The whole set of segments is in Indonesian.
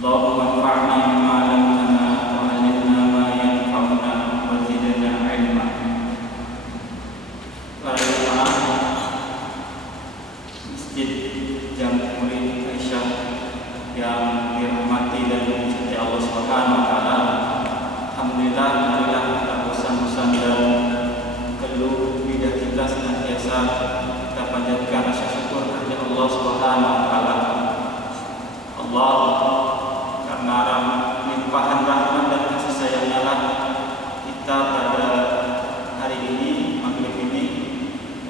Allahumma anfa'na bima 'allamtana wa 'allimna ma yanfa'una wa zidna 'ilma. Para jemaah Masjid Jamhuri Aisyah yang dirahmati dan dicintai Allah Subhanahu wa taala. Alhamdulillah, marilah kita bosan-bosan dan keluh lidah kita senantiasa kita panjatkan rasa syukur kepada Allah Subhanahu wa taala. Allah, karena limpahan rahmat dan kasih sayang-Nya lah kita pada hari ini, maghrib ini,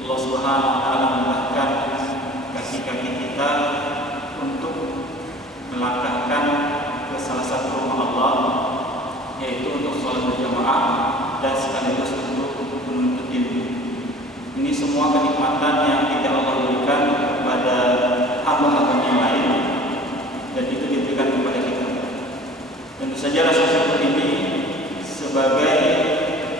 Allah Subhanahu wa taala memudahkan kaki-kaki kita untuk melangkahkan ke salah satu rumah Allah, yaitu untuk sholat berjamaah dan sekaligus untuk menuntut ilmu. Ini semua kenikmatan yang tidak Allah berikan kepada hamba-hamba yang lain, dan itu diberikan kepada kita. Tentu saja rasa syukur ini sebagai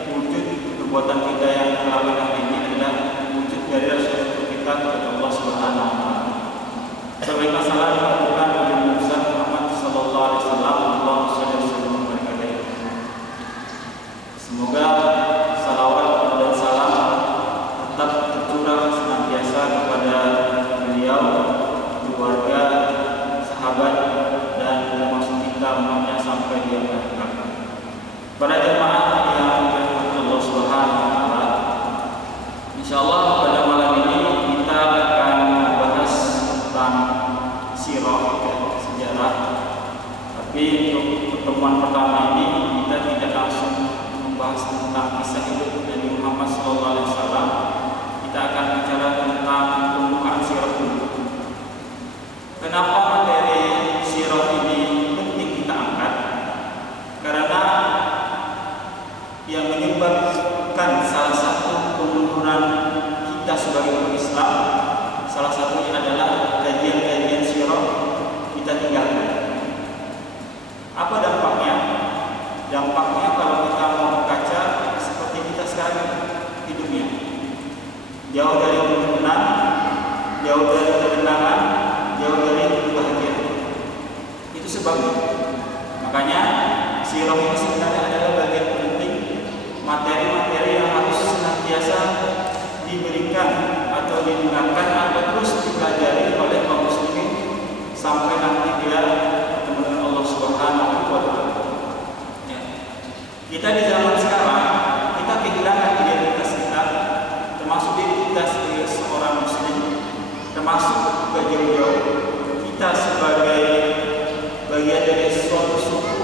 wujud perbuatan kita yang terlalu ini adalah wujud dari rasa syukur kita kepada Allah Subhanahu wa taala. Sebagai masalah dilakukan oleh Nabi Muhammad sallallahu alaihi wasallam, Allahumma shalli wa sallim wa barik alaihi. Semoga salawat dan salam tetap tercurah senantiasa kepada beliau, keluarga, sahabat, dan termasuk kita umatnya sampai di akhir hayat. Para jemaah yang dirahmati Allah Subhanahu wa taala, insyaallah pada malam ini kita akan membahas tentang sirah, sejarah. Tapi untuk pertemuan pertama ini kita tidak langsung membahas tentang kisah hidup Nabi Muhammad SAW. Kita akan bicara tentang pembukaan sirah dulu. Kenapa materi sirah ini penting kita angkat? Karena yang menyebabkan salah satu kemunduran kita sebagai umat Islam, salah satunya adalah kajian-kajian sirah kita tinggalkan. Apa dampaknya? Dampaknya kalau kita mau berkaca seperti kita sekarang hidupnya, jauh dari kerukunan, jauh dari ketenangan, jauh dari kebahagiaan. Itu sebabnya. Makanya sirah ini sebenarnya adalah bagian penting, materi-materi yang harus senantiasa diberikan atau didengarkan atau terus dipelajari oleh kaum muslimin sampai nanti dia bertemu dengan Allah Subhanahu wa taala. Ya. Kita di zaman sekarang kita kehilangan identitas kita, termasuk diri kita sebagai seorang muslim, termasuk juga jauh-jauh kita sebagai bagian dari suatu suku,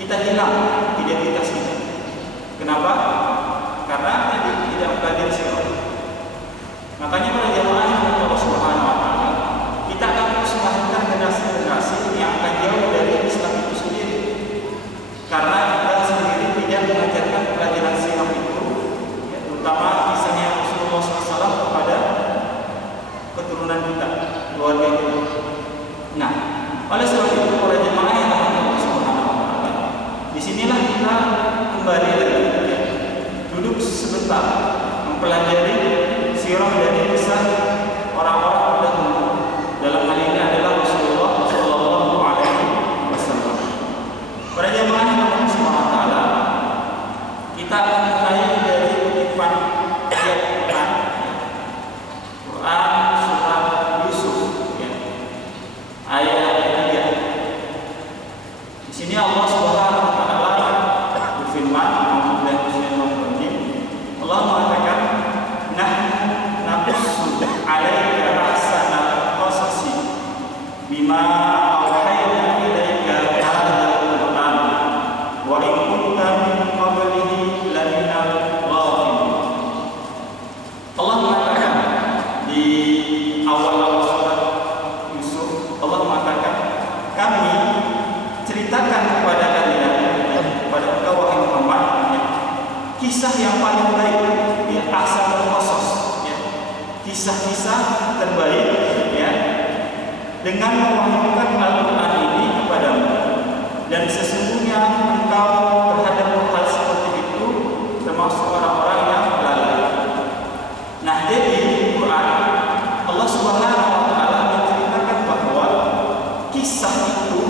kita hilang identitas kita. Kenapa? Karena kita tidak belajar sirah. Makanya para jamaah yang Allah Subhanahu wa taala, kita akan terus melahirkan generasi-generasi yang akan jauh dari Islam itu sendiri. Karena kita sendiri tidak mengajarkan pelajaran sirah itu, ya, terutama kisahnya Rasulullah SAW kepada keturunan kita, keluarga kita. Nah, oleh sebab itu para jemaah yang Allah Subhanahu wa taala, disinilah kita kembali lagi, ya, duduk sebentar mempelajari sirah dari kisah orang-orang terdahulu. Dalam hal ini adalah Rasulullah Shallallahu Alaihi Wasallam. Para jemaah yang Allah Subhanahu wa taala, kita akan mulai dari kutipan ayat Quran surat Yusuf, ya. Ayat 3. Di sini Allah Subhanahu wa taala berfirman, Allah mengatakan, nahnu naqussu 'alaika ahsanal qasasi bima awhayna ilaika hadzal Qur'an wa in kunta min qablihi laminal ghafilin. Allah mengatakan di awal surat Yusuf, Allah mengatakan, kami ceritakan kepada kalian, kepada engkau wahai Muhammad, kisah yang paling baik, ya, ahsanul qasas, ya, kisah-kisah terbaik, ya, dengan mewahyukan Al-Quran ini kepadamu. Dan sesungguhnya engkau terhadap hal seperti itu termasuk orang-orang yang lalai. Nah, jadi Quran Allah Subhanahu wa taala menceritakan bahwa kisah itu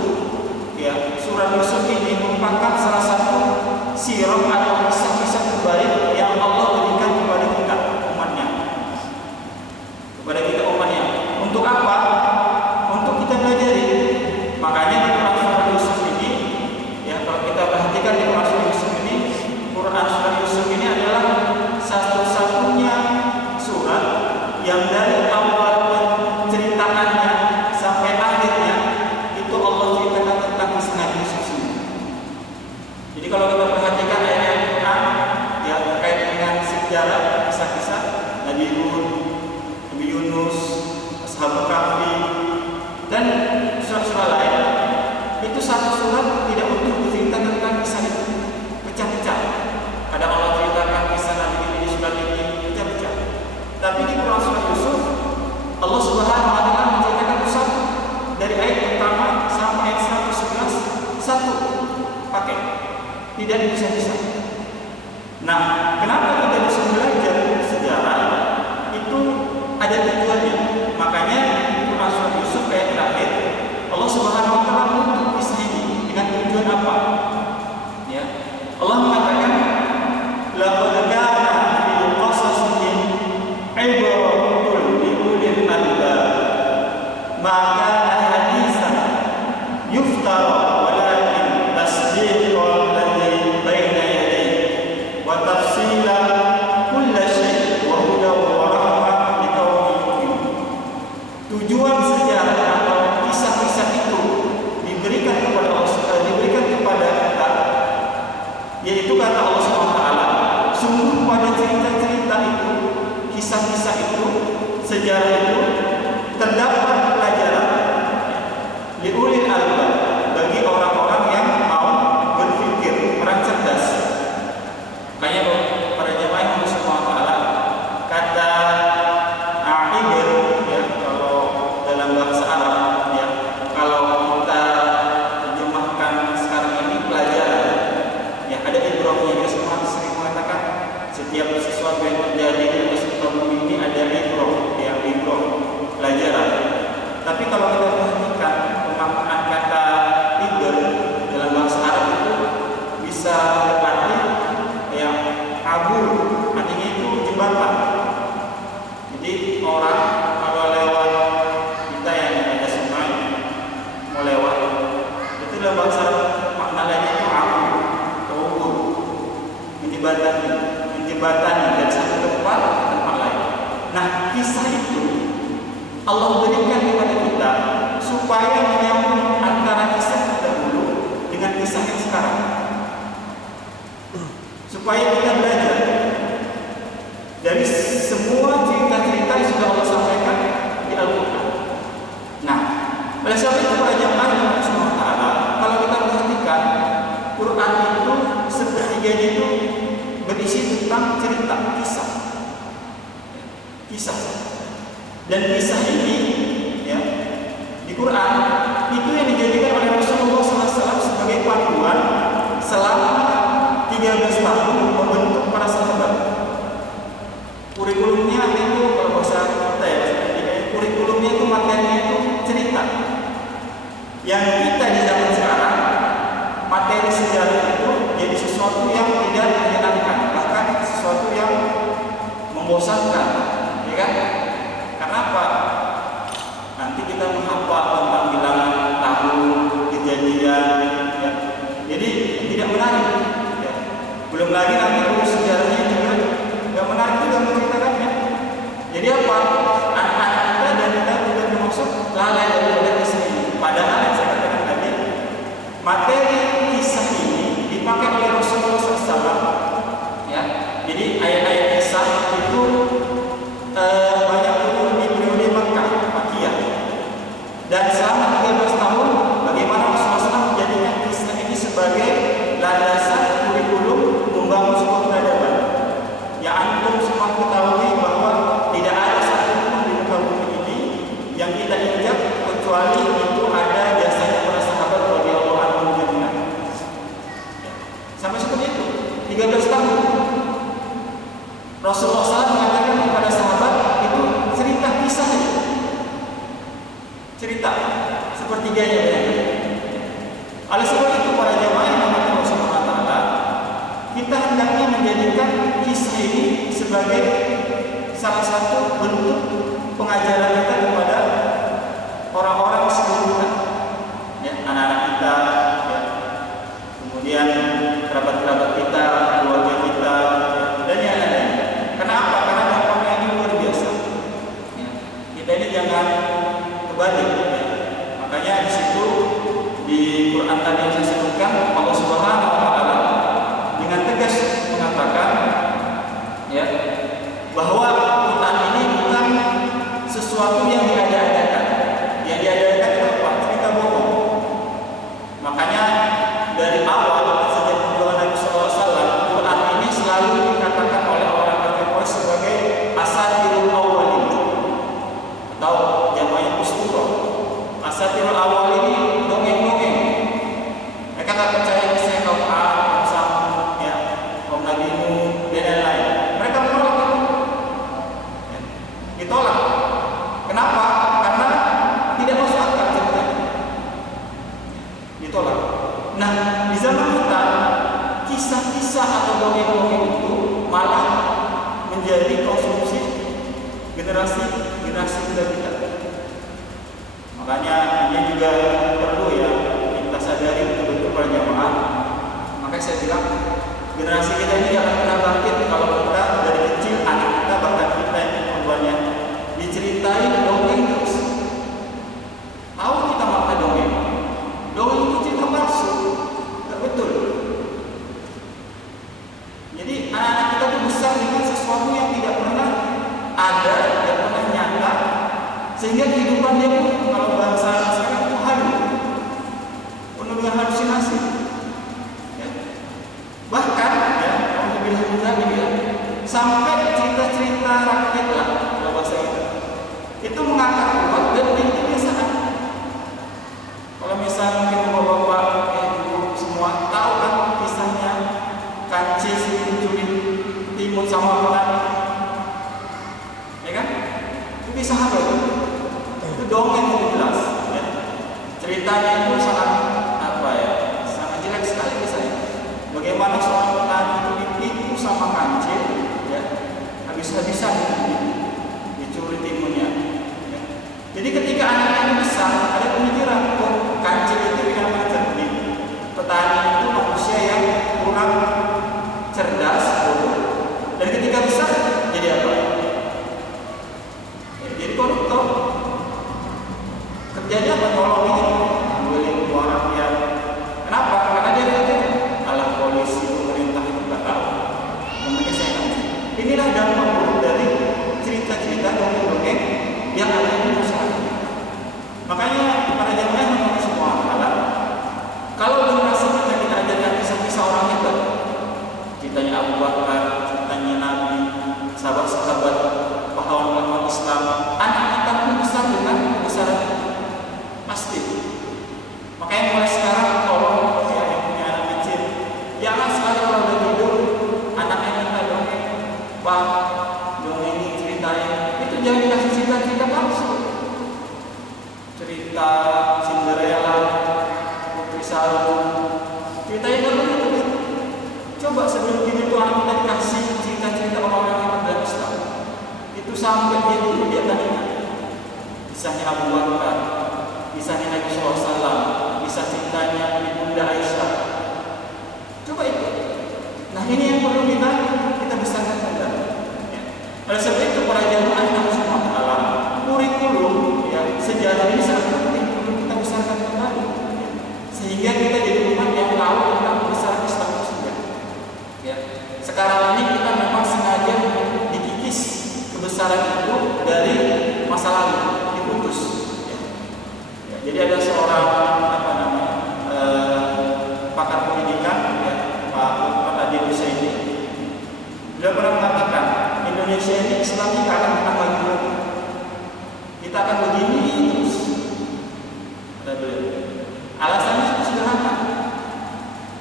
sejarah, kisah-kisah Nabi Hud, Nabi Yunus, Ashabul Kahfi, dan surah-surah lain. Itu satu surat tidak utuh diceritakan tentang kisah itu, pecah-pecah. Kadang Allah ceritakan kisah Nabi ini di surat ini, pecah-pecah. Tapi di Quran surah Yusuf, Allah Subhanahu wa taala menceritakan satu dari ayat pertama sampai ayat 111, satu pakai, tidak dipisah-pisah. Nah, kenapa kita bisa belajar sejarah? Itu ada tujuannya. Makanya Quran surah Yusuf ayat terakhir, Allah Subhanahu wa taala menutup kisah ini dengan tujuan apa? Ya. Allah mengatakan, laqad kana fi qasasihim ibratun li ulil albab. Ma kana haditsan yuftara walakin tasdiqal ladzi baina yadayhi wa tafsila kulli syai' wa hudan wa rahmah liqaumin yu'minun. Tujuan sejarah atau kisah-kisah itu diberikan kepada kita, yaitu kata Allah SWT, sungguh pada cerita-cerita itu, kisah-kisah itu, sejarah itu terdapat pelajaran liulil albab, bagi orang-orang yang mau berpikir, orang cerdas. Kayak para jemaah yang Allah SWT, kata a'ibir, ya, kalau dalam bahasa Arab, ya, kalau kita terjemahkan sekarang ini pelajaran, ya, ada ibrahnya. Dia semua sering mengatakan setiap sesuatu yang terjadi di atas muka bumi ini ada ibrah, ya, ibrah, pelajaran. Tapi kalau kita perhatikan pemaknaan kata ibr dalam bahasa Arab itu bisa berarti yang abur, artinya itu jembatan. Jadi orang kalau lewat kita yang ada sungai mau lewat, itu dalam bahasa makna lainnya itu abur, abur, menjembatani dari satu tempat ke tempat lain. Nah, kisah itu Allah berikan kepada kita supaya menyambung antara kisah terdahulu dengan kisah yang sekarang, supaya kita belajar dari semua cerita-cerita yang sudah Allah sampaikan di Al-Quran. Nah, oleh sebab itu para jemaah yang Allah SWT, kalau kita perhatikan Quran itu sepertiganya itu berisi tentang cerita, kisah. Dan kisah ini, ya, di Quran itu yang dijadikan oleh Rasulullah SAW sebagai panduan selama 13 tahun membentuk para sahabat. Kurikulumnya itu, kalau bahasa kita ya, kurikulumnya itu, materinya itu cerita. Yang kita di zaman sekarang, materi sejarah itu jadi sesuatu yang tidak menyenangkan, bahkan sesuatu yang membosankan, ya kan? Karena apa? Nanti kita menghafal tentang bilangan tahun, kejadian, ya. Jadi tidak menarik, ya. Belum lagi nanti urus sejarahnya juga nggak menarik juga menceritakannya. Jadi apa? Anak-anak kita dan kita juga termasuk lalai daripada kisah ini. Padahal yang saya katakan tadi, materi kisah ini dipakai oleh Rasulullah SAW, ya. Jadi ayat-ayat kisah itu banyak turun di periode Makkiyah. Dan selama 13 tahun, bagaimana Rasulullah SAW menjadikan kisah ini sebagai landasan kurikulum membangun sebuah peradaban. Ya, antum semua ketahui bahwa tidak ada satupun di muka bumi ini yang kita injak kecuali itu ada jasanya para sahabat radhiyallahu anhum jami'an. Sampai seperti itu, 13 tahun. Rasulullah SAW mengatakan kepada sahabat itu cerita kisah itu. Cerita sepertiganya ya. Oleh sebab itu para jemaah yang dirahmati Allah Subhanahu wa taala, kita hendaknya menjadikan kisah ini sebagai salah satu bentuk pengajaran kita kepada orang-orang sebelum kita, ya, anak-anak kita, ya, kemudian kerabat-kerabat kita, keluarga kita, dan yang lain-lain. Kenapa? Karena dampaknya ini luar biasa. Ya. Kita ini jangan kebalik. Ya. Makanya di situ di Quran tadi yang saya sebutkan, Allah Subhanahu wa taala dengan tegas mengatakan, ya, generasi muda kita. Makanya ini juga perlu ya kita sadari betul-betul para jamaah. Makanya saya bilang generasi kita ini akan pernah bangkit kalau kita dari kecil anak kita bahkan kita yang korbannya diceritain dongeng terus. Tahu kita makna dongeng? Dongeng itu cerita palsu, nggak betul. Jadi anak-anak kita tuh besar dengan sesuatu yang tidak pernah ada, tidak pernah nyata, sehingga kehidupan dia pun kalau bahasa sekarang itu halu, penuh dengan halusinasi. Ya. Bahkan ya, sampai cerita-cerita rakyat lah kalau bahasa itu mengangkat kuat dan menjadi kebiasaan. Kalau misalnya mungkin bapak-bapak, ibu semua tahu kan kisahnya kancil mencuri timun sama petani, ya kan? Itu kisah apa itu? Itu dongeng itu jelas. Ya. Ceritanya itu sangat apa ya? Sangat jelek sekali kisahnya. Bagaimana seorang petani itu ditipu sama kancil, ya, habis-habisan dicuri timunnya. Ya. Jadi ketika anak-anak besar ada pemikiran, oh kancil itu yang cerdik, petani itu manusia yang kurang cerdas, bodoh. Dan ketika besar jadi apa? Ya, jadi koruptor. Kerjanya menolong ini, ambilin uang rakyat. Kenapa? Karena dia pikir alah polisi pemerintah itu nggak tahu. Namanya saya tahu. Inilah dampak buruk dari cerita-cerita dongeng yang ada di masyarakat. Makanya para jamaah yang semua adalah kalau generasi kita ajarkan kisah-kisah orang hebat, ceritanya Abu Bakar, ceritanya Nabi, sahabat-sahabat, pahlawan-pahlawan Islam, anak kita pun besar dengan kebesaran pasti. Makanya mulai sekarang tolong ya, yang punya anak kecil, jangan sekali kalau udah tidur anaknya minta dongeng, Pak, dongeng ini ceritain, itu jangan dikasih cerita-cerita palsu. Cerita Cinderella, Putri Salju, ceritanya nggak begitu. Coba sebelum ini tuh anak kita dikasih cerita-cerita orang-orang yang dalam Islam, itu sampai dia dulu dia akan ingat kisahnya Abu Bakar, kisahnya Nabi SAW, kisah cintanya Ibunda Aisyah. Coba itu. Nah ini yang perlu kita besarkan kembali. Ya. Oleh sebab itu para jamaah yang semua alam kurikulum ya, sejarah ini sangat penting untuk kita besarkan kembali, ya. Sehingga kita jadi umat yang tahu tentang besar Islam itu sendiri. Ya. Sekarang ini kita memang sengaja dikikis kebesaran itu dari masa lalu, diputus. Ya. Ya, jadi ada seorang pakar pendidikan, ya, Pak Adi Husaini, beliau pernah mengatakan Indonesia ini Islam ini akan pernah maju lagi. Kita akan begini terus. Alasannya itu sederhana,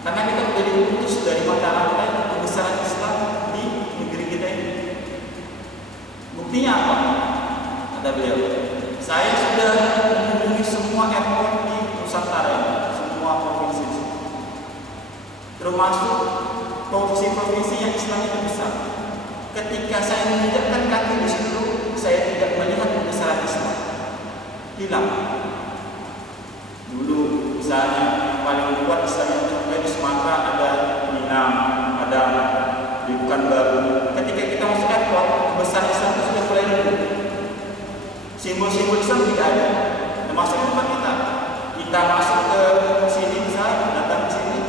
karena kita menjadi putus dari mata rantai kebesaran Islam di negeri kita ini. Buktinya apa? Kata beliau, saya sudah mengunjungi semua airport di Nusantara ini, semua provinsi, termasuk provinsi-provinsi yang Islam itu besar. Ketika saya menginjakkan kaki di situ, saya tidak melihat kebesaran Islam. Hilang. Dulu misalnya yang paling kuat Islam yang terkenal di Sumatera ada Minang, ada di Pekanbaru. Ketika kita masuk airport, kebesaran Islam itu sudah mulai redup. Simbol-simbol Islam tidak ada. Termasuk tempat kita. Kita masuk ke sini, misalnya datang ke sini,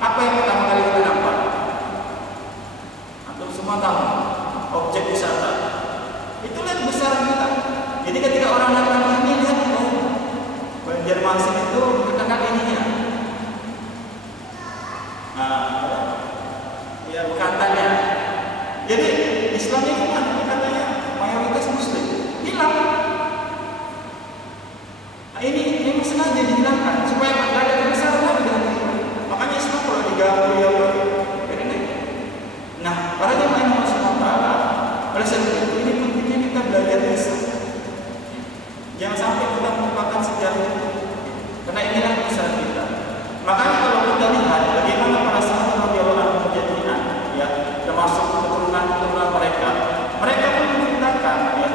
apa yang pertama kali kita nampak? Atau semua tahu, objek wisata. Itulah kebesaran kita. Jadi ketika orang datang ke sini lihat, oh, Banjarmasin itu terkenal ininya. Ya bekantannya. Jadi Islam ini kan katanya mayoritas Muslim. Hilang. Nah, ini memang sengaja dihilangkan supaya tidak ada kebesaran lagi dalam hidup. Makanya Islam kalau digabung ya ini. Nah, para jemaah yang masuk Allah, oleh sebab itu ini pentingnya kita belajar Islam. Jangan sampai kita melupakan sejarah itu, karena inilah kebesaran kita. Makanya kalau kita lihat bagaimana para sahabat radhiyallahu anhum menjadikan, ya, termasuk keturunan mereka pun menceritakan, ya,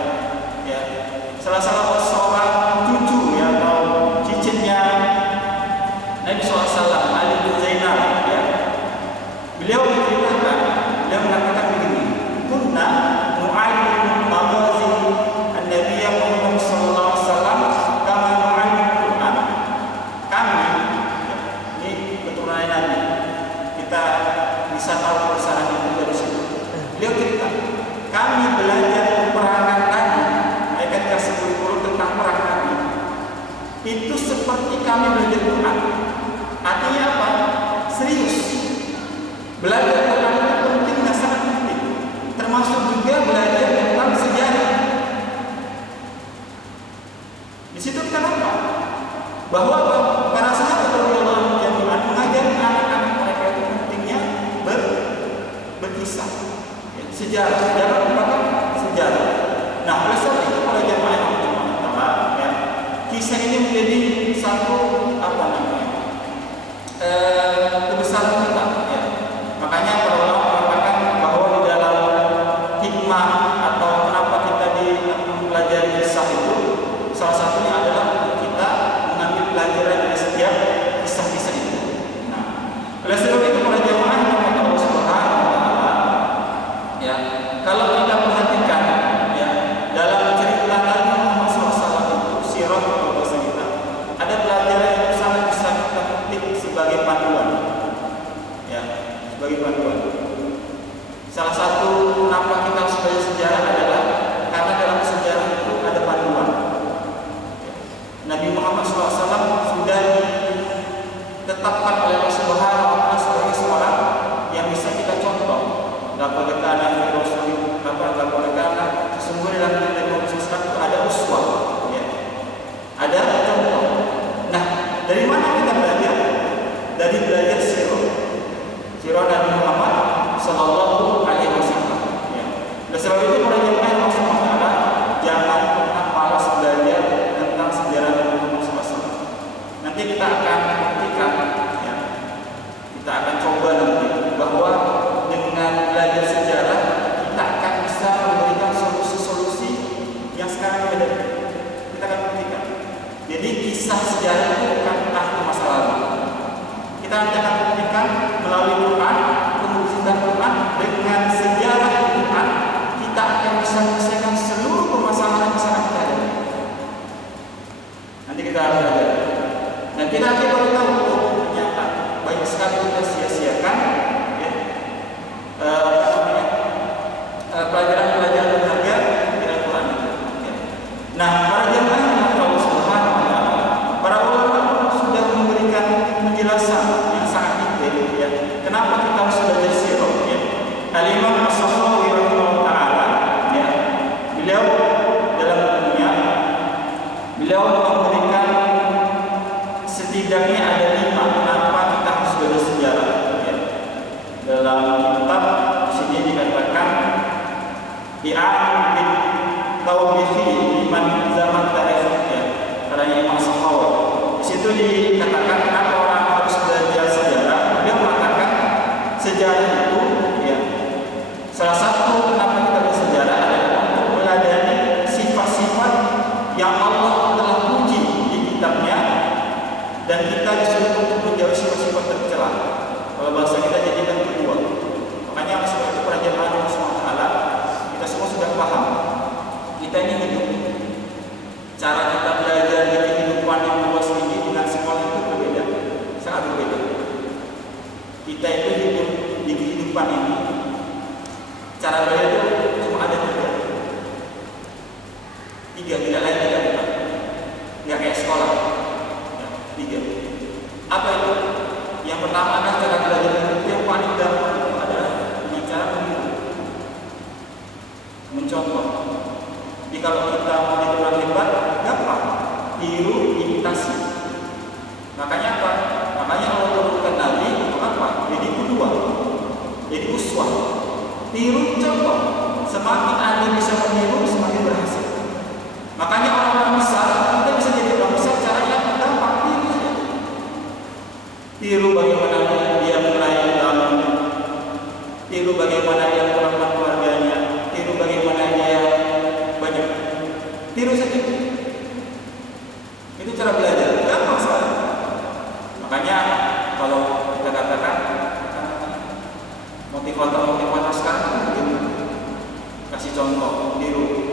bercerita, kami belajar peperangan Nabi, mereka dikasih guru tentang perang Nabi. Itu seperti kami belajar Quran. Artinya apa? Serius. Belajar Quran itu penting dan sangat penting. Termasuk juga belajar tentang sejarah. Di situ kita nampak bahwa para sahabat radhiyallahu anhum mengajar anak-anak mereka itu pentingnya berkisah, sejarah. Sejarah merupakan sejarah. Nah, oleh sebab itu para jamaah yang Allah, ya, kisah ini menjadi satu kebesaran kita. Ya. Makanya para ulama mengatakan bahwa di dalam hikmah atau kenapa kita dipelajari kisah itu, salah satunya adalah kita mengambil pelajaran dari setiap kisah-kisah itu. Nah, oleh sebab itu para jamaah yang Allah Subhanahu wa taala, ya, kalau kita perhatikan ya dalam cerita Nabi Muhammad SAW itu sirah atau bahasa kita, ada pelajaran yang sangat bisa kita petik sebagai panduan. Ya, sebagai panduan. Salah satu kenapa kita harus belajar sejarah adalah karena dalam sejarah itu ada panduan. Nabi Muhammad SAW sudah ditetapkan oleh Allah Subhanahu wa taala sebagai seorang yang bisa kita contoh. Laqad kana fi rasulillah sesungguhnya dalam diri Nabi Muhammad SAW itu ada uswah, ya. Ada contoh. Nah, dari mana kita belajar? Dari belajar sirah Nabi Muhammad sallallahu alaihi wasallam. Ya. Oleh sebab itu para jemaah Allah Subhanahu wa taala jangan pernah malas belajar tentang sejarah Nabi Muhammad SAW. Nanti kita akan buktikan, ya, kita akan coba nanti bahwa dengan belajar sejarah kita akan bisa memberikan solusi-solusi yang sekarang ada. Kita akan buktikan. Jadi kisah sejarah itu bukan ahli masa lalu. Kita nanti akan buktikan melalui Quran, kemudian Quran dengan sejarah Quran kita akan bisa menyelesaikan seluruh permasalahan yang sekarang kita hadapi. Nanti kita akan belajar. Dan kita akan baru tahu ternyata banyak sekali kita sia-siakan, ya, pelajaran-pelajaran berharga di Al-Quran itu. Ya. Nah, para jemaah yang Allah Subhanahu wa taala, para ulama sudah memberikan penjelasan yang sangat detail, ya. Kenapa kita harus belajar sirah, ya. Al-Imam As-Sakhawi rahimahullah taala, ya, beliau dalam bukunya beliau memberikan setidaknya ada 5 kenapa kita harus belajar sejarah, ya. Dalam kitab sini dikatakan i'an tawbihi liman zaman tarikh, ya, karya Imam Sakhawi. Di situ dikatakan kenapa orang harus belajar sejarah. Dia mengatakan sejarah itu, ya, salah satu kenapa kita belajar sejarah adalah untuk meladani sifat-sifat yang Allah telah puji di kitabnya dan kita disuruh untuk menjauhi sifat-sifat tercela. Kalau bahasa kita jadikan kedua. Makanya sebab itu para jemaah Allah Subhanahu wa taala, kita semua sudah paham. Kita ini hidup. Cara kita belajar di kehidupan yang luas ini dengan sekolah itu berbeda. Sangat berbeda. Kita itu hidup di kehidupan ini. Cara belajar itu cuma ada 3. 3, tidak lain tidak bukan. Nggak kayak sekolah. Ya, 3. Apa itu? Yang pertama adalah cara belajar itu yang paling gampang adalah dengan cara meniru, mencontoh. Jadi kalau kita mau jadi orang hebat, gampang, tiru, imitasi. Makanya apa? Makanya Allah turunkan Nabi untuk apa? Jadi kedua, jadi uswah, tiru, contoh. Semakin Anda bisa meniru, semakin berhasil. Makanya orang-orang besar, kita bisa jadi orang besar cara yang gampang, tiru saja. Tiru bagaimana dia mulai dalam, tiru bagaimana dia melakukan keluarganya, tiru bagaimana dia banyak, tiru saja. Itu cara belajar, gampang sekali. Makanya kalau kita katakan motivator sekarang, kasih contoh, tiru.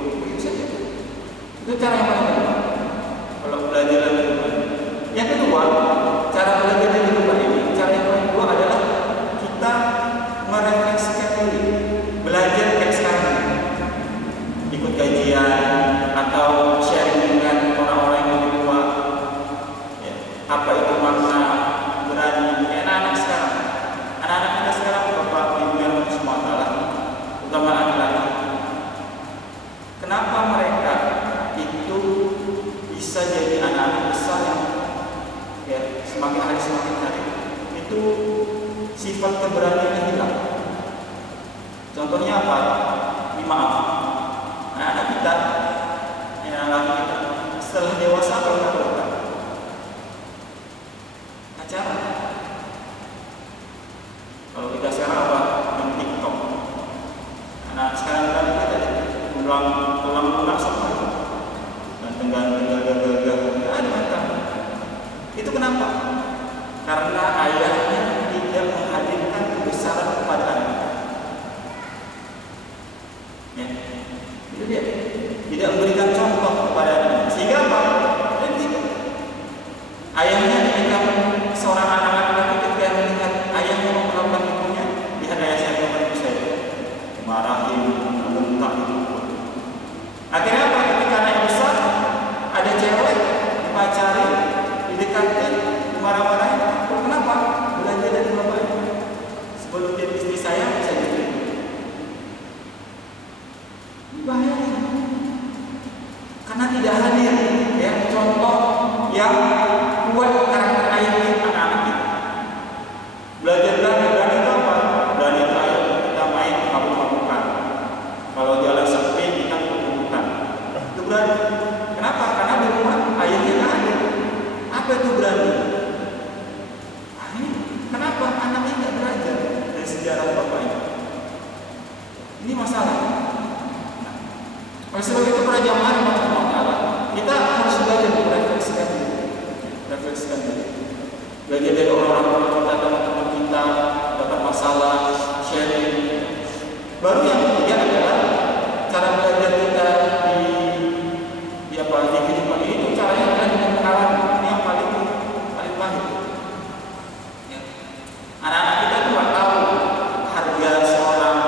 Contohnya apa? Maaf, anak kita, anak kita setelah dewasa apa yang lakukan? Pacaran. Kalau kita sekarang apa? Main TikTok. Anak sekarang kan kita pulang semua itu. Dan gagah ada. Itu kenapa? Karena ayahnya tidak menghadirkan kebesaran kepada anak. Ya. Itu dia. Tidak memberikan contoh kepada anak. Sehingga apa? Ayahnya ketika seorang anak laki-laki ketika melihat ayahnya memperlakukan ibunya, lihat ayah saya memperlakukan ibu saya, marahin, membentak itu. Akhirnya apa? Ketika anak besar, ada cewek dipacari, didekatin, dimarah-marahin. Kenapa? Belajar dari bapaknya. Sebelum jadi istri saya jadi. Ini bahaya. Karena tidak hadir ya contoh yang kuat karakter ayah anak-anak kita. Belajar berani itu apa? Berani itu ayo kita main mabuk-mabukan. Kalau jalan sepi kita mabuk-mabukan. Itu berani. Kenapa? Karena di rumah ayahnya nggak ada. Apa itu berani? Kenapa anaknya nggak belajar dari sejarah bapaknya? Ini masalah. Oleh sebab itu para jamaah kita harus belajar merefleksikan diri. Belajar dari orang-orang kita, teman-teman kita dapat masalah, sharing. Baru yang ketiga adalah cara belajar kita di kehidupan ini. Caranya adalah dengan pengalaman. Ini yang paling pahit. Ya. Anak-anak kita tuh nggak tahu harga seorang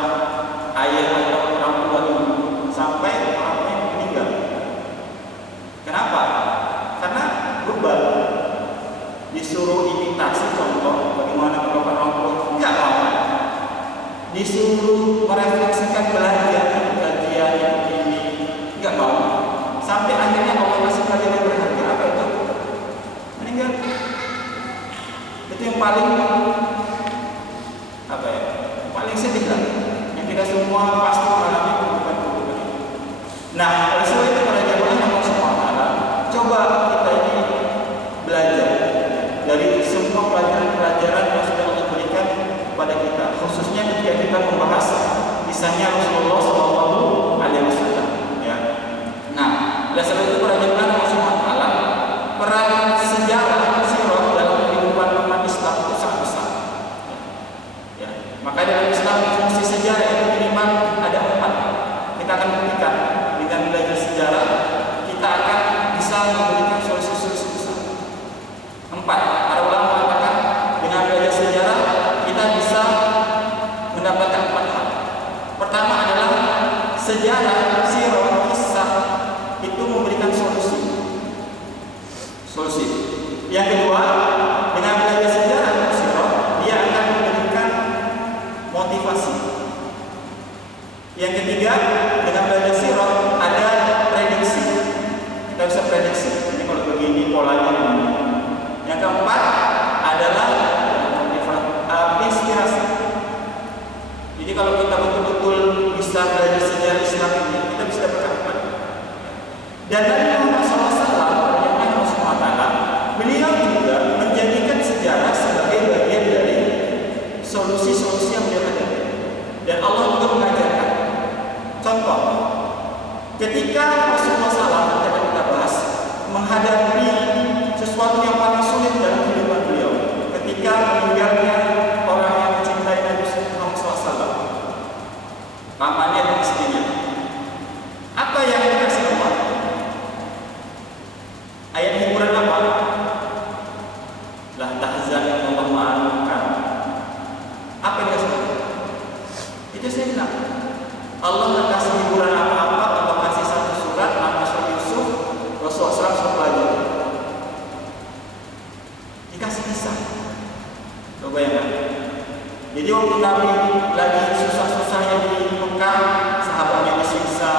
ayah atau orang tua sampai orangnya meninggal. Kenapa? Karena beban. Disuruh imitasi contoh bagaimana perlakuan orang tua, enggak mau. Disuruh merefleksikan kajian ini, enggak mau. Sampai akhirnya Allah kasih kajian yang berharga. Apa itu? Meninggal. Itu yang paling paling sedih lah. Yang kita semua pasti mengalami kehidupan ini. Nah, oleh sebab itu para jamaah yang Allah coba kita ini belajar dari semua pelajaran yang sudah Allah berikan kepada kita, khususnya ketika kita membahas kisahnya Rasulullah SAW. Ya. Nah, oleh sebab itu para jamaah yang Allah peran sejarah sirah dalam kehidupan umat Islam itu sangat besar. Ya. Maka dalam Islam fungsi sejarah itu minimal ada 4. Kita akan buktikan dengan belajar sejarah kita akan bisa memberikan solusi-solusi besar. 4. Para ulama mengatakan dengan belajar sejarah kita bisa mendapatkan 4 hal. Pertama adalah sejarah, sirah, kisah itu memberikan solusi. Yang kedua, dengan belajar sejarah dan sirah dia akan memberikan motivasi. Yang ketiga, dengan belajar sirah ada prediksi. Kita bisa prediksi. Ini kalau begini polanya. Yang keempat adalah inspirasi. Jadi kalau kita betul-betul bisa belajar sejarah Islam ini, kita bisa dapat apa? Dan dari Muhammad SAW, yang Rasulullah, beliau juga menjadikan sejarah sebagai bagian dari solusi-solusi yang beliau hadapi. Dan Allah juga mengajarkan. Contoh, ketika Rasulullah SAW kita bahas menghadapi sesuatu yang paling sulit dalam kehidupan beliau, ketika meninggalnya orang yang mencintai Nabi Muhammad SAW, pamannya dan istrinya. Apa yang dikasih Allah? Ayat hiburan apa? La tahzan Allah ma'anukan. Apa yang dikasih Allah? Itu saya bilang. Allah nggak kasih hiburan apa-apa, Allah kasih satu surat nama surat Yusuf, Rasulullah SAW pelajari. Dikasih kisah. Coba bayangkan. Jadi waktu Nabi lagi susah-susahnya di Mekah, sahabatnya disiksa,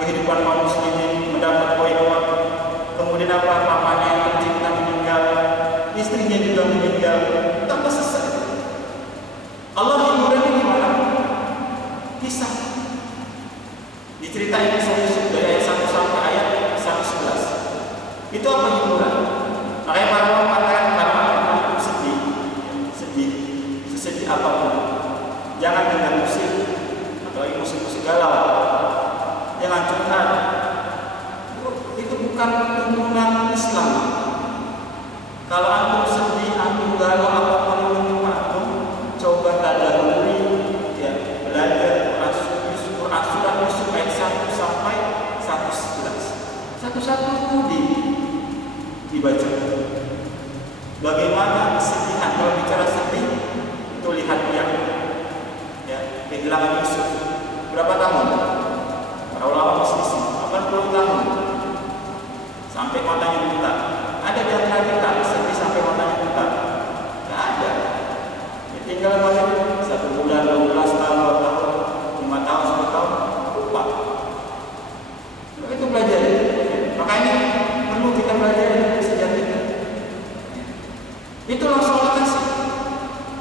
kehidupan Diceritain kisah Yusuf dari ayat 1 sampai ayat 111. Itu apa hiburan? Makanya para ulama mengatakan karena itu sedih, sesedih apapun, jangan dengar musik, apalagi musik-musik galau, jangan curhat. Itu bukan tuntunan Islam. Kalau antum sedih, antum galau, apapun yang menimpa antum, coba tadabburi, ya, belajar Quran surat Yusuf ayat 1 sampai 111. Satu-satu dibaca. Bagaimana kesedihan, kalau bicara sedih, itu lihat yang kehilangan Yusuf. Berapa tahun? Para ulama berselisih 80 tahun. Sampai matanya buta. Ada di antara kita sedih sampai matanya buta? Tidak ada. Ya, tinggal masih 1 bulan, 12 tahun, 2 tahun, 5 tahun, 10 tahun, lupa. Itu belajar. Makanya perlu kita belajar dari sejarah itu. Itu langsung kasih,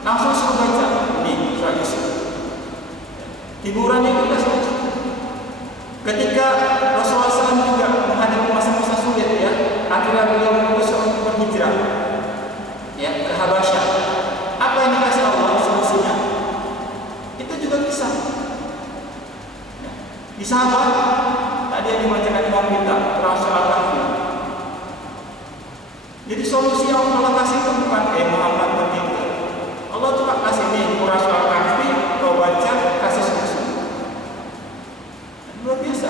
langsung suruh baca. Ini surat Yusuf. Hiburannya kita saja. Ketika Rasulullah SAW juga menghadapi masa-masa sulit, ya, akhirnya beliau memutuskan untuk berhijrah, ya, ke Habasyah. Apa yang dikasih Allah solusinya? Itu juga kisah. Ya. Kisah apa? Tadi yang dibacakan Imam kita, Rasulullah SAW. Jadi solusi yang Allah kasih itu bukan Muhammad begitu. Allah cuma kasih nih Rasulullah SAW, kau baca, kasih solusi. Luar biasa.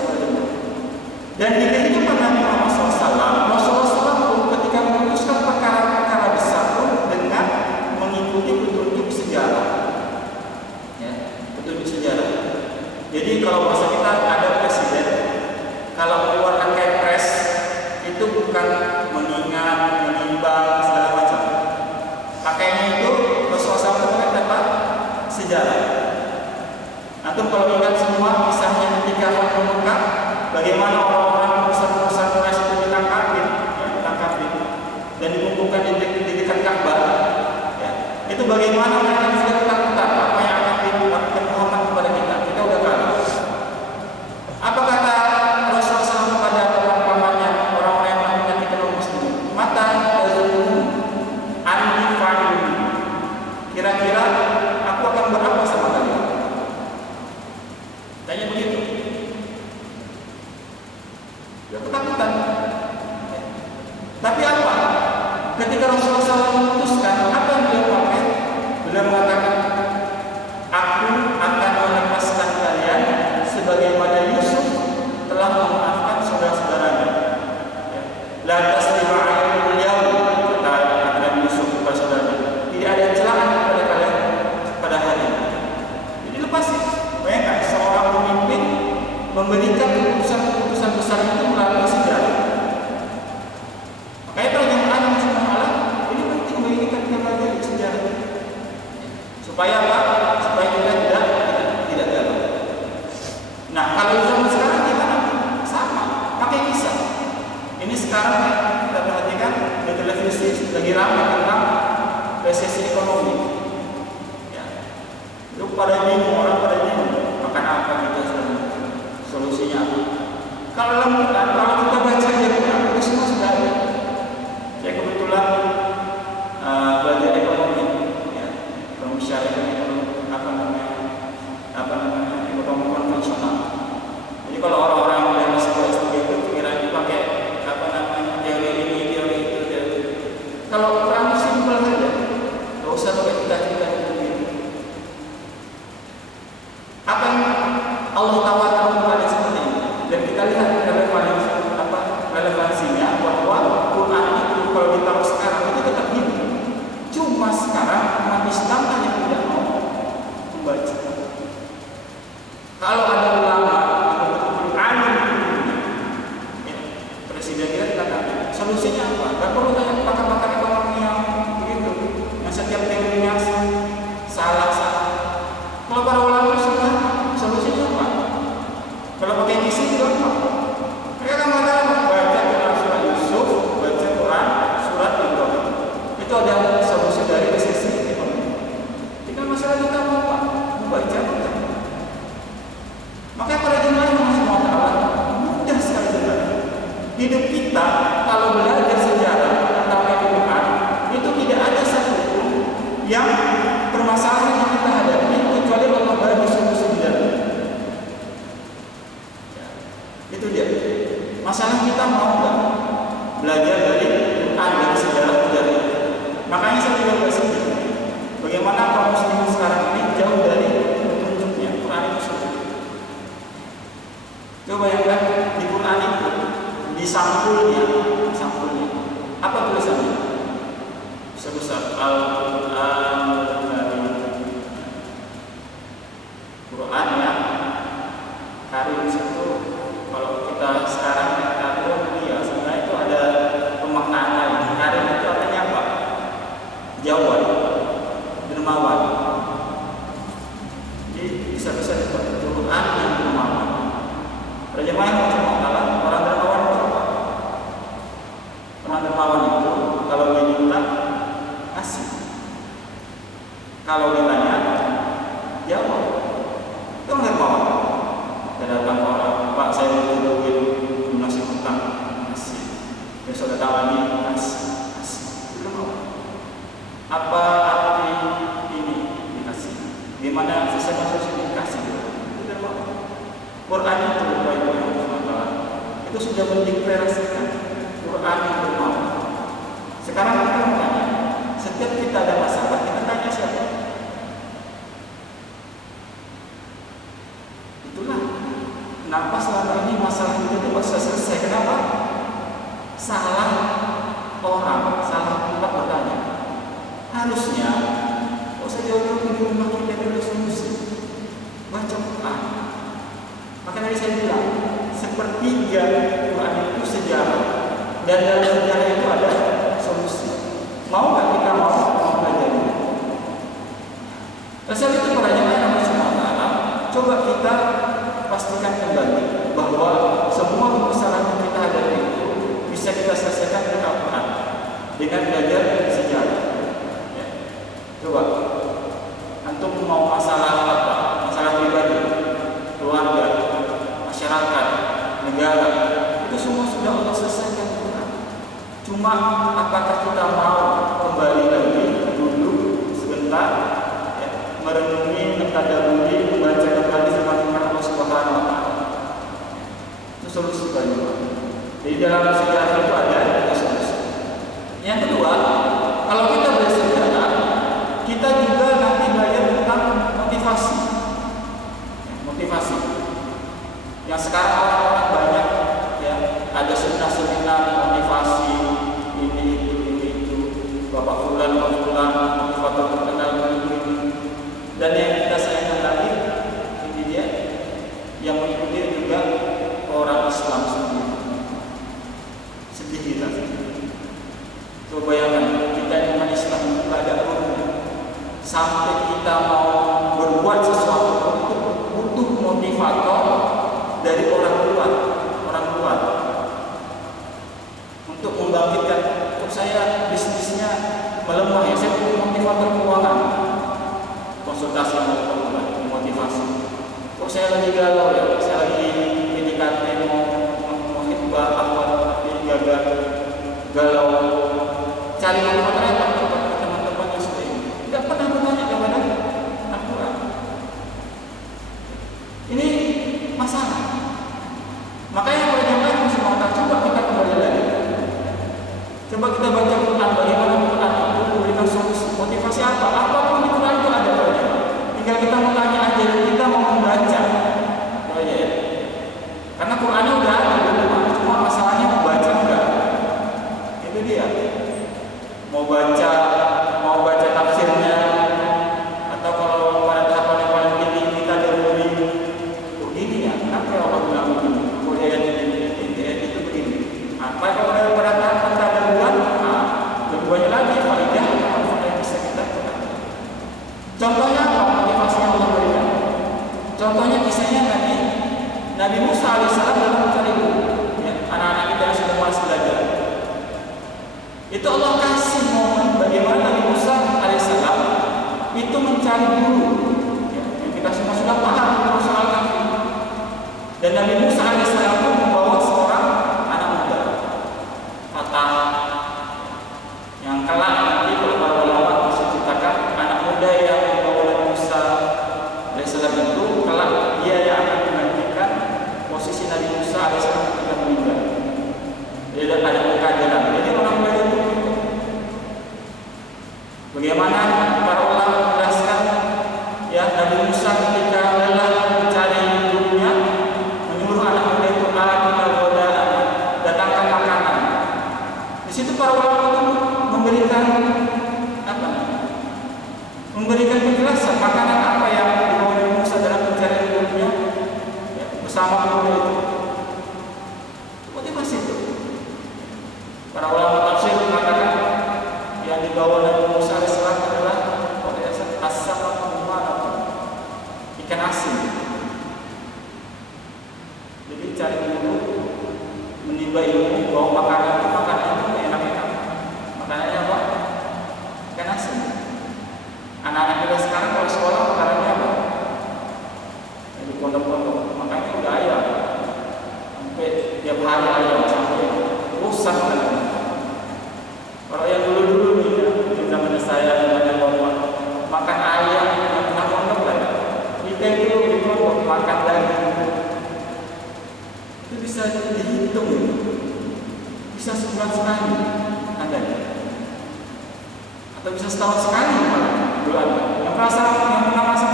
Dan di kehidupan Nabi Muhammad SAW, Rasulullah SAW ketika memutuskan perkara-perkara besar pun dengan mengikuti petunjuk sejarah, ya, petunjuk sejarah. Jadi kalau bahasa kita ada presiden, kalau mengeluarkan kepres itu bukan mengingat, menimbang segala macam. Pakainya itu Rasulullah SAW dapat sejarah. Antum kalau ingat semua kisahnya ketika Fathu Mekah, bagaimana orang-orang perusahaan Quraisy itu ditangkapin, dan dikumpulkan di dekat Ka'bah, ya. Itu bagaimana mereka sudah ketakutan apa yang akan dilakukan Muhammad kepada kita. Kita udah kalah. Apa kata Rasulullah SAW kepada orang-orangnya, orang-orang yang menyakiti kaum muslimin? Mata yazunun anni fa'ilun. Kira-kira aku akan berapa sama kalian? Tanya begitu. Ya ketakutan. Tapi apa? Ketika Rasulullah SAW memutuskan, apa yang beliau pakai? Beliau mengatakan, aku akan melepaskan kalian sebagaimana Yusuf telah memaafkan saudara-saudaranya. La taslima alaikum al-yawm, kata Nabi Yusuf kepada saudaranya. Tidak ada celaan kepada kalian pada hari ini. Jadi lepasin. Bayangkan seorang pemimpin memberikan keputusan-keputusan besar itu melalui sejarah. Makanya para jemaah yang subhanallah, ini penting bagi kita belajar sejarah. Supaya apa? Supaya kita tidak galau. Nah, kalau zaman sekarang gimana? Sama, pakai kisah. Ini sekarang kita perhatikan di televisi lagi ramai tentang resesi ekonomi. Ya. Lu pada bingung, orang pada bingung makan apa kita sekarang, solusinya apa? Kalau kita baca aja itu semua sudah ada. Saya kebetulan belajar ekonomi, ya, ekonomi syariah, ekonomi konvensional. Jadi kalau orang-orang yang udah masuk S3 itu kira-kira pakai teori ini, teori itu, teori. Kalau orang simpel saja, nggak usah pakai cita-cita begitu. Apa yang Allah tawarkan kepada seperti ini, dan kita lihat relevansinya bahwa Quran itu kalau ditaruh sekarang itu tetap hidup. Cuma sekarang umat Islam hanya tidak mau membaca. Kalau ada ulama alim, presiden kita katakan solusinya apa? Gak perlu tanya pakar-pakar ekonomi yang begitu, yang setiap teorinya salah. Kalau para ulama sudah solusinya apa? Kalau pakai kisi juga apa? Mereka akan mengatakan baca Quran surat Yusuf, baca Quran surat Ibrahim. Itu ada solusi dari resesi ekonomi. Tinggal masalah kita mau apa? Membaca. Maka para jemaah yang semua tahu mudah sekali saudara. Hidup kita kalau belajar sejarah atau Al-Quran itu tidak ada satupun yang permasalahan yang kita hadapi kecuali Allah bagi solusi di dalam. Itu dia. Masalah kita mau nggak belajar dari Quran dan sejarah. Makanya saya juga bersedih. Bagaimana kaum muslimin sekarang ini jauh dari petunjuknya Quran itu sendiri. Coba bayangkan di Quran itu di sampulnya apa tulisannya? Sebesar Al-Quran Quran yang Karim itu kalau kita sekarang ya sebenarnya itu ada pemaknaan lain. Karim itu artinya apa? Jawa, dermawan. Jadi bisa-bisa seperti Quran yang dermawan. Raja Maya macam orang dermawan itu apa? Orang dermawan itu kalau dia minta kasih, kalau ditanya jawab. Itu orang dermawan. Dia datang ke orang, Pak saya butuh duit lunasi hutang, kasih. Besok datang lagi, kasih. Itu dermawan. Apa arti ini dikasih? Gimana sesuai dikasih? Itu dermawan. Quran itu itu sudah mendeklarasikan Quran yang dermawan. Sekarang kita bertanya, setiap kita ada masalah kita tanya siapa? Itulah kenapa selama ini masalah itu tidak bisa selesai. Kenapa? Salah orang, salah tempat bertanya. Harusnya, kalau saya jauh-jauh di rumah kita dulu solusi, baca Quran. Maka tadi saya bilang, sepertiga Quran itu sejarah, dan dalam sejarah itu ada solusi. Mau nggak kita mau belajar? Asal itu para jemaah yang bersemangat, coba kita pastikan kembali bahwa semua permasalahan yang kita hadapi itu bisa kita selesaikan dengan Al-Quran, dengan belajar sejarah. Coba, antum mau masalah apa? Masalah pribadi, keluarga, masyarakat, negara, itu semua sudah Allah selesaikan. Cuma apakah kita mau kembali lagi duduk sebentar, ya, merenungi, mentadaburi, membaca kembali firman Allah Subhanahu wa Ta'ala? Itu solusi banyak. Jadi dalam sejarah itu ada solusi. Yang kedua, kalau kita belajar sejarah, kita juga nanti belajar tentang motivasi. Motivasi. Yang sekarang orang-orang banyak ya, ada seminar motivasi ini itu. Bapak Fulan, motivator terkenal ini. Dan yang kita sayangkan lagi, ini dia yang mengikuti juga orang Islam sendiri. Sedih kita. Coba bayangkan kita umat Islam itu ada umumnya. Sampai kita mau berbuat sesuatu butuh motivator dari orang luar untuk membangkitkan. Kok saya bisnisnya melemah ya, saya butuh motivator keuangan, konsultasi motivasi. Kok saya lagi galau ya, saya lagi PDKT mau khidbah akhwat tapi galau, cari motivator apa? Teman-teman yang sudah ini tidak pernah bertanya kepada Al-Quran. Ini masalah. Makanya kalau jemaah muslimat, coba kita kembali lagi. Coba kita baca Quran, bagaimana Quran itu memberikan solusi. Motivasi apa? Apapun di Quran itu ada pada. Tinggal kita mau tanya aja, kita mau membaca. Oh ya. Karena Qurannya udah ada, cuma masalahnya mau baca enggak. Itu dia. Mau baca tafsirnya, atau kalau pada tahapan yang paling tinggi kita dari begini ya, kenapa Allah bilang begini? Kemudian itu begini. Apa kalau pada tahapan tadaruran? Lebih banyak lagi faidah yang bisa kita lakukan. Contohnya apa? Motivasi yang Allah berikan. Contohnya kisahnya Nabi Musa alaihissalam dalam mencari guru. Ya, anak-anak kita yang sudah malas belajar. Itu Allah kasih momen bagaimana Nabi Musa alaihissalam itu mencari guru. Ya, yang kita semua sudah paham soal kafir. bersama pemuda itu. Motivasi itu. Para ulama tafsir mengatakan yang dibawa Nabi Musa alaihissalam adalah asap ikan asin. Jadi cari ilmu, menimba ilmu bahwa makanan itu enak-enak. Makanannya apa? Ikan asin. Anak-anak kita sekarang kalau sekolah makanannya apa? Di pondok-pondok makannya udah ayam. Sampai tiap hari ayam sampai rusak kan. Kalau yang dulu-dulu nih, di zaman saya yang bapak makan ayam yang pernah pondok lah. Kita itu di pondok makan daging. Itu bisa dihitung, bisa sebulan sekali ada, atau bisa setahun sekali bulan. Yang pernah masa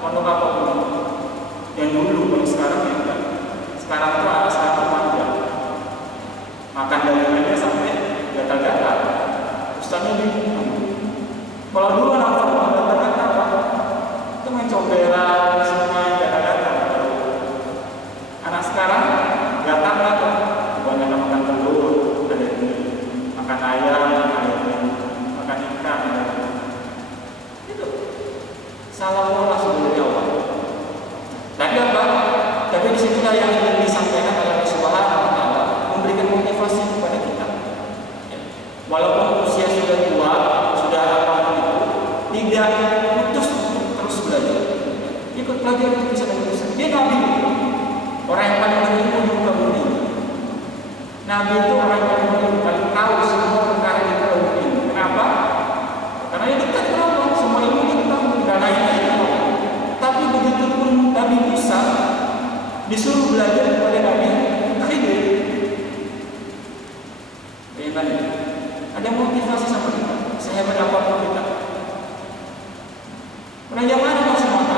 pondok apa pun. Yang dulu, kalau sekarang ya enggak. Sekarang tuh ada satu panjang. Makan dagingnya sampai gatal-gatal. Ustaznya bingung. Kalau dulu anak gatal-gatal apa? Itu main comberan, semua gatal-gatal. Anak sekarang gatal-gatal. Kebanyakan makan telur, ada ini. Makan ayam, ada ini. Makan ikan, ada ini. Itu salah pola sebelum awal. Tapi apa? Tapi disitulah yang ingin disampaikan oleh Allah Subhanahu wa Ta'ala, memberikan motivasi kepada kita. Walaupun usia sudah tua, sudah apa itu, tidak putus terus belajar. Ikut belajar itu bisa terus. Dia Nabi, orang yang paling berilmu di muka bumi. Nabi itu orang yang paling tahu semua perkara di muka bumi. Kenapa? Karena dia dekat dengan Allah, semua ilmu kita tidak lain. Tapi begitu pun Nabi Musa disuruh belajar kepada Nabi Khidir. Bagaimana? Ada motivasi sama kita. Sehebat apapun kita. Bagaimana Allah SWT?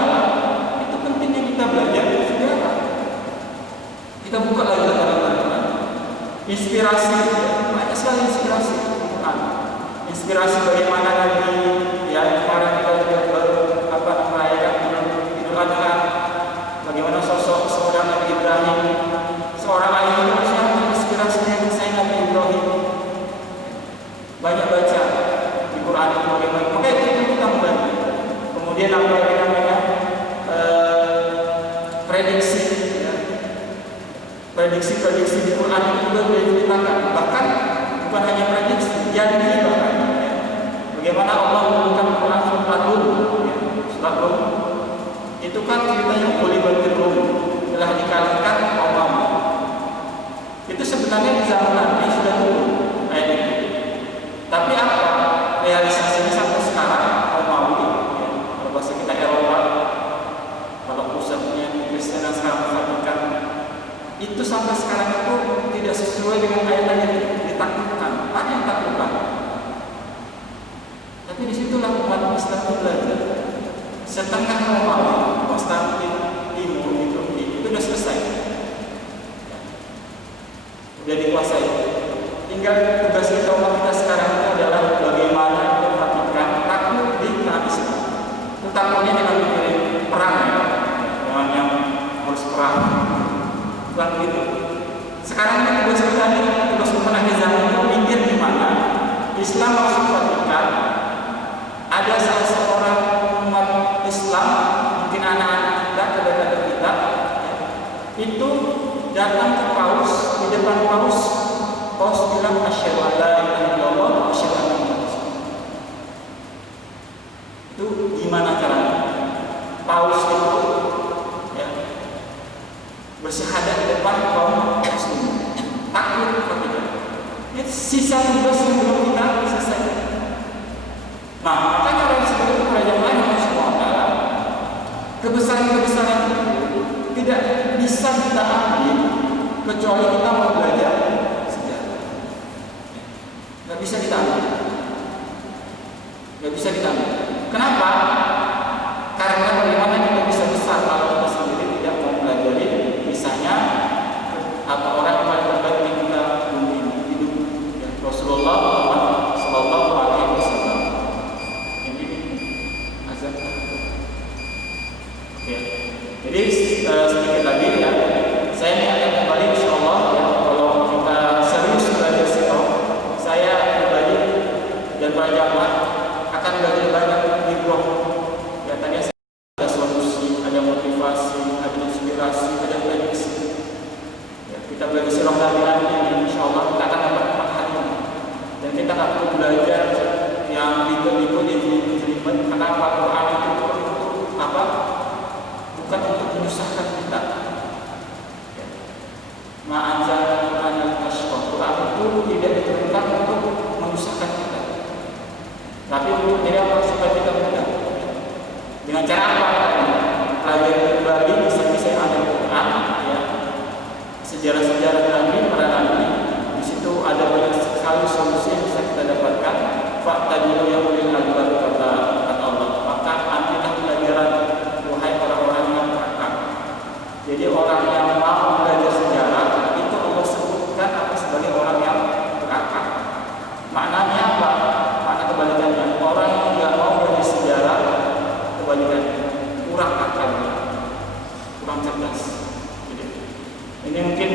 Itu pentingnya kita belajar sejarah. Kita buka lagi Al-Quran. Inspirasi, banyak sekali inspirasi Al-Quran. Inspirasi bagaimana Nabi, ya kemarin kita juga merayakan Idul Adha. Bagaimana sosok seorang Nabi Ibrahim, seorang ayah yang inspirasinya saya Nabi Ibrahim. Banyak baca di Quran itu bagaimana. Oke, itu kita mulai. Kemudian apa yang namanya prediksi, ya. Prediksi di Quran itu juga boleh diceritakan. Bahkan bukan hanya prediksi, janji bahkan. Ya. Bagaimana Allah menggunakan Quran surat Rum, ya. Surat Rum itu kan ceritanya Ghulibatir Rum, telah dikalahkan Allah. Itu sebenarnya di zaman Nabi sudah turun ayat itu. Tapi apa realisasinya sampai sekarang Romawi, ya, kalau bahasa kita Eropa, kalau pusatnya Kristen sekarang Vatikan, itu sampai sekarang itu tidak sesuai dengan ayat-ayat yang ditaklukkan. Ada yang taklukkan. Tapi disitulah umat Islam itu belajar. Setengah Romawi, Konstantin, Timur, itu sudah selesai, sudah dikuasai. Tinggal tugas kita umat kita sekarang itu adalah bagaimana Vatikan takluk di tanah Islam. Itu takluknya dengan mikirin perang, ya. Dengan yang harus perang, bukan begitu. Sekarang ini tugas kita ini, tugas umat akhir zaman itu mikir di mana Islam masuk Vatikan. Ada salah seorang umat Islam, mungkin anak-anak kita, saudara kita, itu datang ke Paus, di depan Paus bilang asyhadu an la ilaha illallah wa asyhadu anna Muhammadan rasulullah. Itu gimana caranya? Paus itu, ya, bersyahadat di depan kaum muslim, takut kepada. Ini sisa tugas yang belum kita selesai. Nah, makanya orang seperti kerajaan Allah SWT, kebesaran-kebesaran itu tidak bisa kita ambil kecuali kita mau belajar sejarah. Gak bisa kita ambil. Gak bisa kita ambil. Kenapa? Karena bagaimana kita bisa besar kalau kita sendiri tidak mau belajar misalnya apa orang yang paling terbaik yang kita hidup, ya, Rasulullah Sallallahu Alaihi Wasallam. Oke. Jadi sedikit lagi ya. itu jadi apa supaya kita mudah. Dengan cara apa? Pelajari kembali bisa ada Quran, ya, sejarah-sejarah Nabi, para Nabi. Di situ ada banyak sekali solusi yang bisa kita dapatkan. Fa'tabiru ya ulil albab, kata Allah. Maka ambillah pelajaran wahai orang-orang yang berakal. Jadi orang yang mau belajar sejarah itu Allah sebutkan apa sebagai orang yang berakal. Maknanya apa? Makna kebalikannya. Orang yang tidak mau belajar sejarah, kebalikannya, kurang akal, kurang cerdas. Jadi, ini mungkin